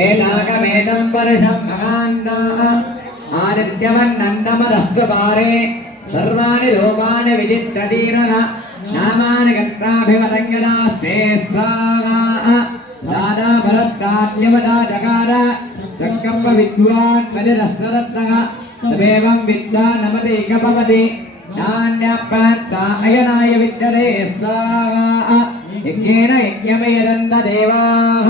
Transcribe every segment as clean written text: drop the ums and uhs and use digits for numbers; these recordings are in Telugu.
ఏనాగమేదం పరుషం మహాన్నా ఆదిత్యవన్నన్నమదస్తు పారే సర్వాణి రూపాణి విదిత్రదీరణ నామాని గత్రాభిమతంగదాస్తే స్వాహా దాదా భరత్కార్యవదా జగాద చక్కప్ప విద్వాన్ బలిరస్వరత్నః తమేవం విద్యా నమదేకపవతి నాన్యప్రాంతా అయనాయ విద్యతే స్వాహా యజ్ఞేన యజ్ఞమయదంత దేవాః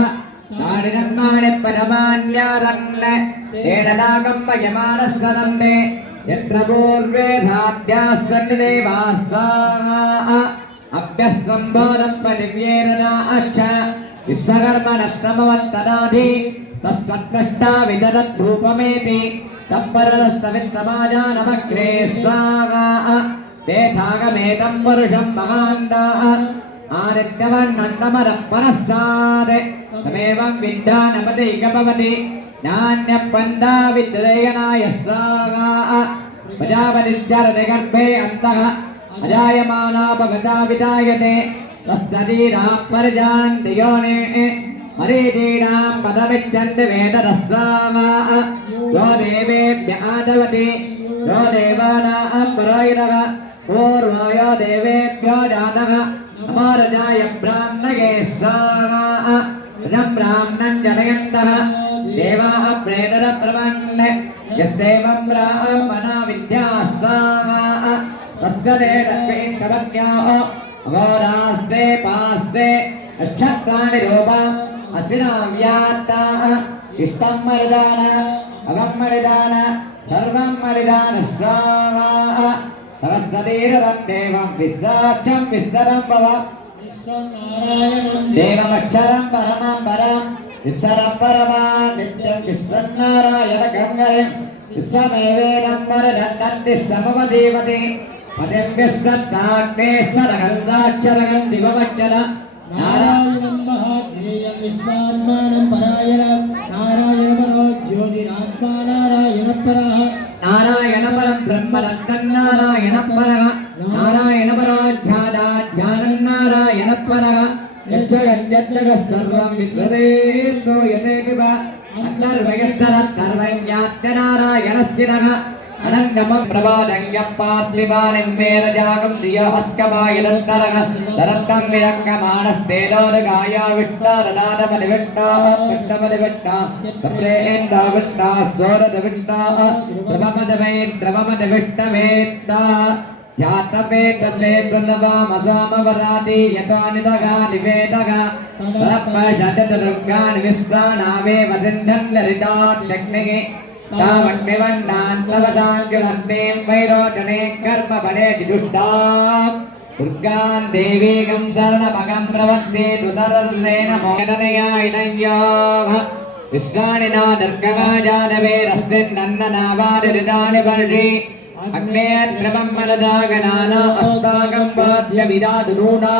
నాడినమ్మాణి పరమాన్యారన్న తేననాగం యమానస్సనందే యత్ర పూర్వే ధాత్యాస్సన్ని దేవాః స్వాహా అభ్యస్సంబోధం పరివ్యేరనాచ్చ విశ్వకర్మణః సమవత్తనాధి తస్సత్కష్టా విదదద్ధూపమేతి తప్పరः సవిత్సమాజానమగ్రే స్వాహా తేథాగమేతం వరుషం మహాన్నాః ఆదిత్యవన్నన్నమరః పరస్తాద్ తమేవం విద్యానమదైకపవతి నాన్యపందా విద్యదయనాయ స్వాహా ప్రజాపతిశ్చరతి గర్భే అంతః అజాయమానాపగతా విదాయతే తస్సదీరాः పరిజానంతి యోనిః మరీచీనాం పదమిచ్చన్తి వేదరः స్వాహా यो देवेभ्य आदवति यो देवानां परायणः पूर्वायो देवेभ्यो जानः अमरजाय ब्राह्मणे स्वाहा इदं ब्राह्मणं जनयन्तः देवाः प्रेरप्रवन् यस्तेवं ब्राह्मणा विद्या स्वाहा तस्य देवैषवज्ञाः अघोरास्ते पास्ते नक्षत्राणि रूपा असिनाव्यात्ताः इष्टं मरिदान अगं मरिदान सर्वं मरिदान स्वाहा सहस्रतीरं देवं विश्वाख्यं विस्तरं भव देवमक्षरं परमं परं विस्तरं परमा नित्यं विश्वनारायणगङ्गरं विश्वमेवेदं वरदन्ति समवदेवते पदं विस्तत्ताग्ने सरगन्धाक्षरगं दिवमक्षर नारायणं महाज्ञेयं विश्वात्मानं परायणं नारायणपरो ज्योतिरात्मा नारायणपरः नारायणपरं ब्रह्मरत्तन्नारायणपरः नारायणपरो ध्यानं नारायणपरः यज्जगज्जगः सर्वं विश्वदेतो यतेपिब अन्तर्वयस्तरत्तर्वज्ञात्यनारायणस्थिरः अनङ्गमं प्रभादङ्गपात्लिबालिं मेरजागं दियहस्कमायलन्तरः तरत्तं विरङ्गमाणस्तेदोदगाया विष्टारनादमनिविष्टा विष्टमनिविष्टा सप्रेन्दाविष्टा सोरदविष्टा द्रवमदवेद्रवमदविष्टवेत्ता ध्यातवेतते त्वन्नवामस्वामवराति यतोनिदगा निवेदगा तत्पशतदुर्गान् विश्वानावे वसिन्धन् ललितात्यग्निः तावन्निवन्नान्लवदाञ्जुलन्तीं वैरोचने कर्मफले जिजुष्टां दुर्गान् देवीगं शरणमगं प्रवत्ते दुतरल्लेन मोचनयायनयोः विश्वानि न दुर्गगा जानवेरस्मिन्नन्ननावादिरिदानि वर्षि अग्नेयद्रवं मनदागनाना अस्तागं वाद्यविदादुनूना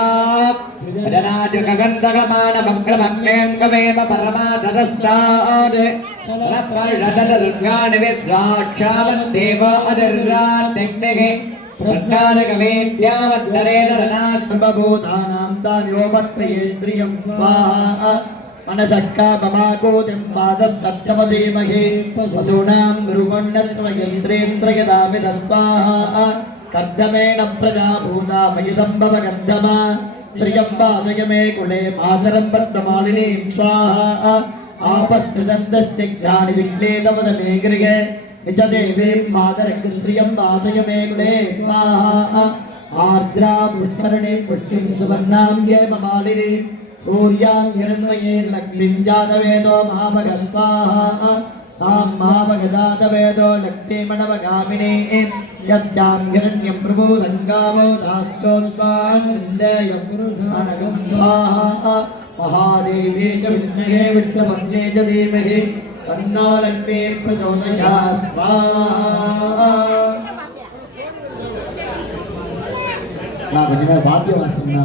जनाजगगन्धगमानमग्रमग्नें कवेम परमादरस्ताद् रप्पषददुर्गाणि विद्राक्षावन्देव अदर्रात्यग्निः प्रज्ञानकवेद्यावद्धरेदरनात्मभूतानां तान्योपत्तये श्रियं स्वाहा मनसक्काममाकोतिं पादं सत्यमधीमहि पशूनां गुरुमण्डत्रयन्त्रेन्द्रयदामिदं स्वाहा कर्दमेण प्रजाभूता मयिदम्बवगन्धमा श्रियं वासय मे कुले मातरं पद्ममालिनीं स्वाहा आपस्सृजन्तस्निग्धानि विघ्नेदवदने गृहे निजदेवीं मातरं श्रियं वासय मे कुले स्वाहा आर्द्रां पुष्करणीं पुष्टिं सुवर्णां ये ममालिनीं सूर्यां हिरण्मये लक्ष्मीं जातवेदो महाभगः स्वाहा तां महाभगदातवेदो लक्ष्मीमणवगामिनीं यस्यां हिरण्यं प्रभूदङ्गावो दास्योत्सां वृन्देयं पुरुषानगं स्वाहा महादेवी च विद्महे विष्णुपत्नी च धीमहि तन्नो लक्ष्मी प्रचोदयात् स्वाहा. నా భజన వాద్యం వస్తున్నా